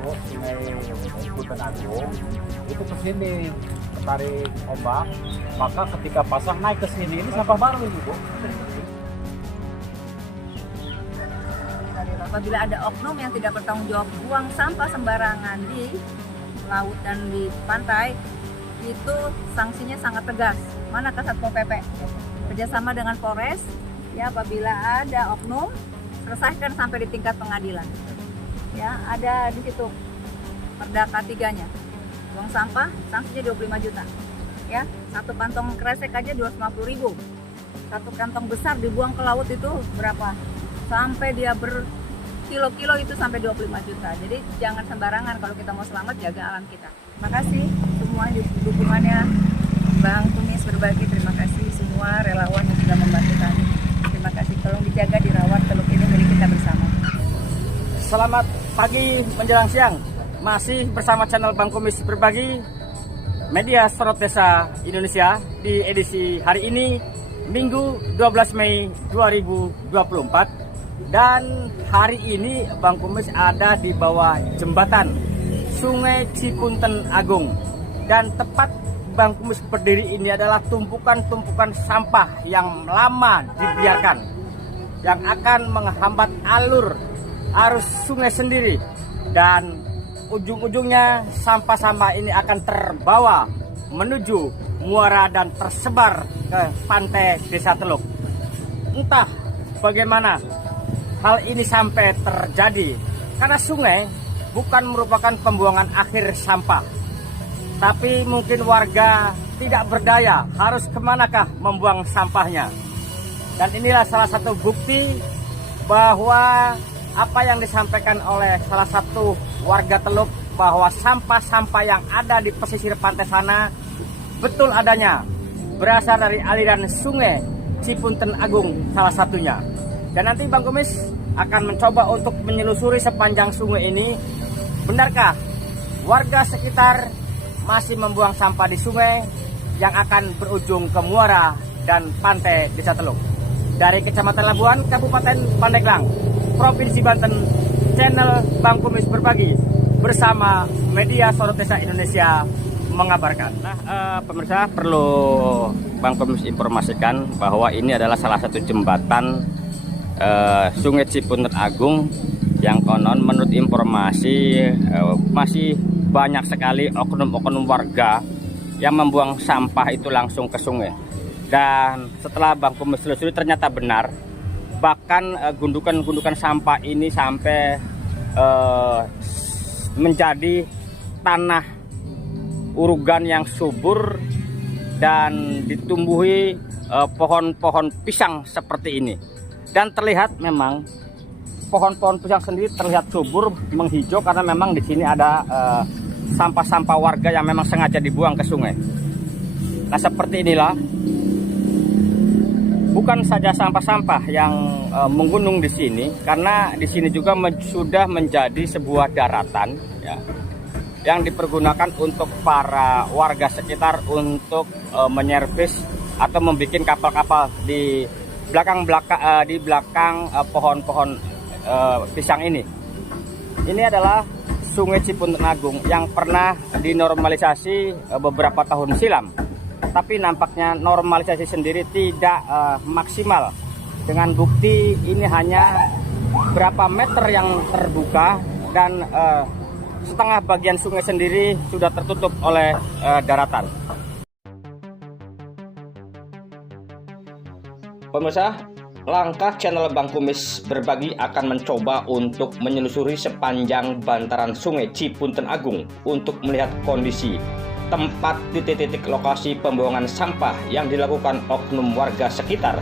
Bu, Sungai Cipunten Agung itu ke sini tarik ombak, maka ketika pasang naik ke sini ini sampah baru ini Bu. Apabila ada oknum yang tidak bertanggung jawab buang sampah sembarangan di laut dan di pantai, itu sanksinya sangat tegas. Manakah Satpol PP kerjasama dengan Polres, ya apabila ada oknum selesaikan sampai di tingkat pengadilan. Ya ada di situ perda K3-nya. Buang sampah sanksinya 25 juta. Ya satu kantong kresek aja 250.000. Satu kantong besar dibuang ke laut itu berapa? Sampai dia berkilo-kilo itu sampai 25 juta. Jadi jangan sembarangan kalau kita mau selamat, jaga alam kita. Terima kasih semua dukungannya Bang Kumis Berbagi. Terima kasih semua relawan yang sudah membantu kami. Terima kasih, tolong dijaga, dirawat teluk ini milik kita bersama. Selamat pagi menjelang siang. Masih bersama channel Bang Kumis Berbagi, media Sorot Desa Indonesia, di edisi hari ini Minggu 12 Mei 2024. Dan hari ini Bang Kumis ada di bawah jembatan Sungai Cipunten Agung. Dan tepat Bang Kumis berdiri ini adalah tumpukan-tumpukan sampah yang lama dibiarkan, yang akan menghambat alur arus sungai sendiri. Dan ujung-ujungnya sampah-sampah ini akan terbawa menuju muara dan tersebar ke pantai Desa Teluk. Entah bagaimana hal ini sampai terjadi, karena sungai bukan merupakan pembuangan akhir sampah. Tapi mungkin warga tidak berdaya, harus kemanakah membuang sampahnya. Dan inilah salah satu bukti bahwa apa yang disampaikan oleh salah satu warga Teluk, bahwa sampah-sampah yang ada di pesisir pantai sana betul adanya berasal dari aliran Sungai Cipunten Agung salah satunya. Dan nanti Bang Kumis akan mencoba untuk menyelusuri sepanjang sungai ini. Benarkah warga sekitar masih membuang sampah di sungai yang akan berujung ke muara dan pantai Desa Teluk? Dari Kecamatan Labuan, Kabupaten Pandeglang, Provinsi Banten, channel Bang Kumis Berbagi bersama media Sorot Desa Indonesia mengabarkan. Nah, pemirsa, perlu Bang Kumis informasikan bahwa ini adalah salah satu jembatan Sungai Cipunten Agung yang konon menurut informasi masih banyak sekali oknum-oknum warga yang membuang sampah itu langsung ke sungai. Dan setelah Bang Kumis telusuri ternyata benar, bahkan gundukan-gundukan sampah ini sampai menjadi tanah urugan yang subur dan ditumbuhi pohon-pohon pisang seperti ini. Dan terlihat memang pohon-pohon pisang sendiri terlihat subur, menghijau, karena memang di sini ada sampah-sampah warga yang memang sengaja dibuang ke sungai. Nah, seperti inilah, bukan saja sampah-sampah yang menggunung di sini, karena di sini juga sudah menjadi sebuah daratan, ya, yang dipergunakan untuk para warga sekitar untuk menyervis atau membuat kapal-kapal di belakang pohon-pohon pisang ini. Ini adalah Sungai Cipunten Agung yang pernah dinormalisasi beberapa tahun silam, tapi nampaknya normalisasi sendiri tidak maksimal. Dengan bukti ini hanya berapa meter yang terbuka dan setengah bagian sungai sendiri sudah tertutup oleh daratan. Pemirsa, langkah channel Bang Kumis Berbagi akan mencoba untuk menyelusuri sepanjang bantaran Sungai Cipunten Agung untuk melihat kondisi tempat titik-titik lokasi pembuangan sampah yang dilakukan oknum warga sekitar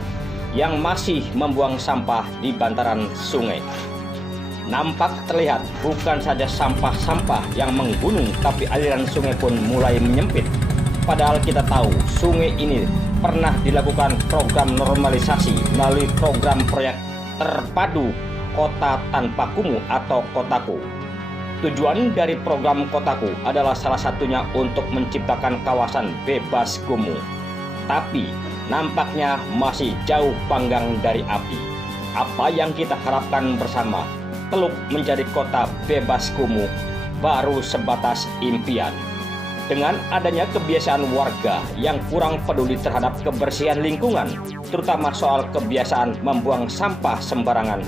yang masih membuang sampah di bantaran sungai. Nampak terlihat bukan saja sampah-sampah yang menggunung, tapi aliran sungai pun mulai menyempit. Padahal kita tahu sungai ini pernah dilakukan program normalisasi melalui program proyek terpadu Kota Tanpa Kumuh atau Kotaku. Tujuan dari program Kotaku adalah salah satunya untuk menciptakan kawasan bebas kumuh. Tapi nampaknya masih jauh panggang dari api. Apa yang kita harapkan bersama, Teluk menjadi kota bebas kumuh, baru sebatas impian. Dengan adanya kebiasaan warga yang kurang peduli terhadap kebersihan lingkungan, terutama soal kebiasaan membuang sampah sembarangan,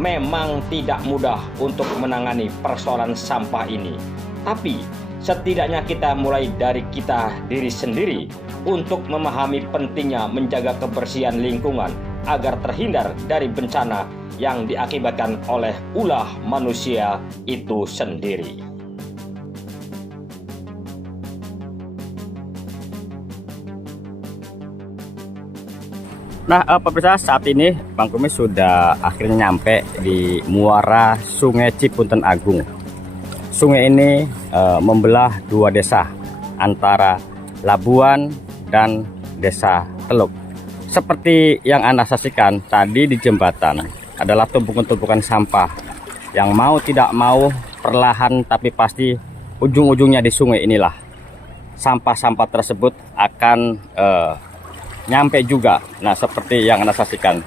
memang tidak mudah untuk menangani persoalan sampah ini. Tapi setidaknya kita mulai dari kita diri sendiri untuk memahami pentingnya menjaga kebersihan lingkungan agar terhindar dari bencana yang diakibatkan oleh ulah manusia itu sendiri. Nah, pemirsa, saat ini Bang Kumis sudah akhirnya nyampe di muara Sungai Cipunten Agung. Sungai ini membelah dua desa antara Labuan dan Desa Teluk. Seperti yang Anda saksikan tadi di jembatan adalah tumpukan-tumpukan sampah yang mau tidak mau perlahan tapi pasti ujung-ujungnya di sungai inilah. Sampah-sampah tersebut akan nyampe juga. Nah, seperti yang Anda saksikan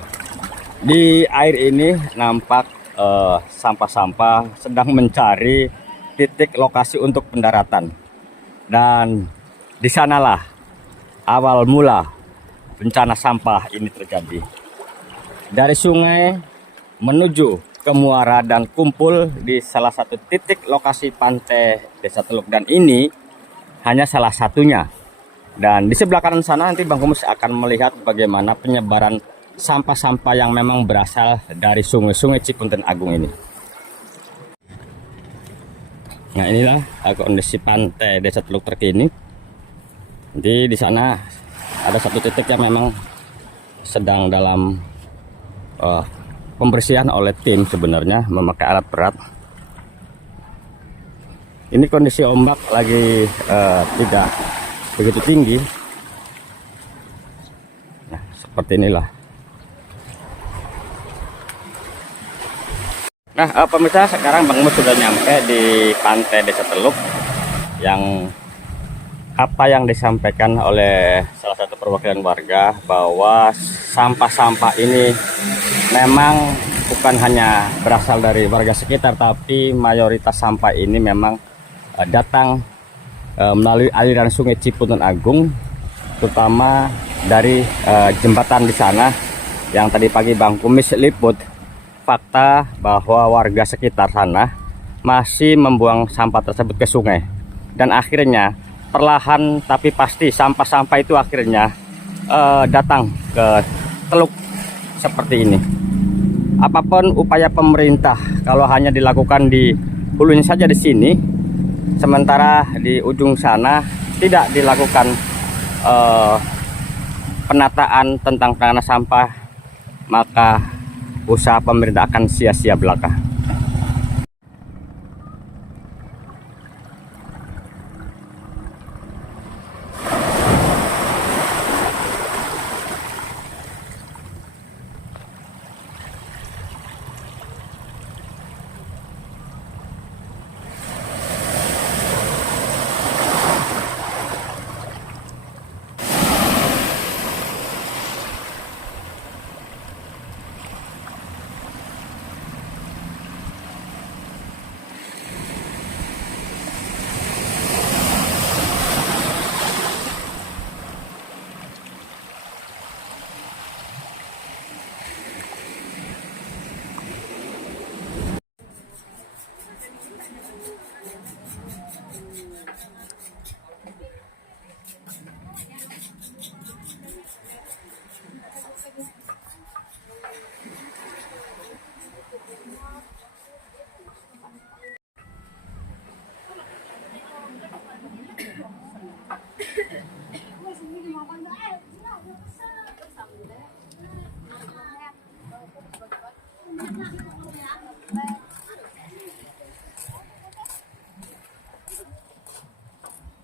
di air ini nampak sampah-sampah sedang mencari titik lokasi untuk pendaratan, dan di sanalah awal mula bencana sampah ini terjadi. Dari sungai menuju ke muara dan kumpul di salah satu titik lokasi pantai Desa Teluk, dan ini hanya salah satunya. Dan di sebelah kanan sana nanti Bang Kumis akan melihat bagaimana penyebaran sampah-sampah yang memang berasal dari Sungai Cipunten Agung ini. Nah, inilah kondisi pantai Desa Teluk terkini. Jadi di sana ada satu titik yang memang sedang dalam pembersihan oleh tim, sebenarnya memakai alat berat. Ini kondisi ombak lagi tidak begitu tinggi. Nah, seperti inilah. Nah, pemirsa, sekarang Bang Kumis sudah nyampe di pantai Desa Teluk. Yang apa yang disampaikan oleh salah satu perwakilan warga bahwa sampah-sampah ini memang bukan hanya berasal dari warga sekitar, tapi mayoritas sampah ini memang datang melalui aliran Sungai Cipunten Agung, terutama dari jembatan di sana yang tadi pagi Bang Kumis liput fakta bahwa warga sekitar sana masih membuang sampah tersebut ke sungai, dan akhirnya perlahan tapi pasti sampah-sampah itu akhirnya datang ke teluk seperti ini. Apapun upaya pemerintah, kalau hanya dilakukan di hulunya saja di sini, sementara di ujung sana tidak dilakukan penataan tentang penanganan sampah, maka usaha pemerintah akan sia-sia belaka.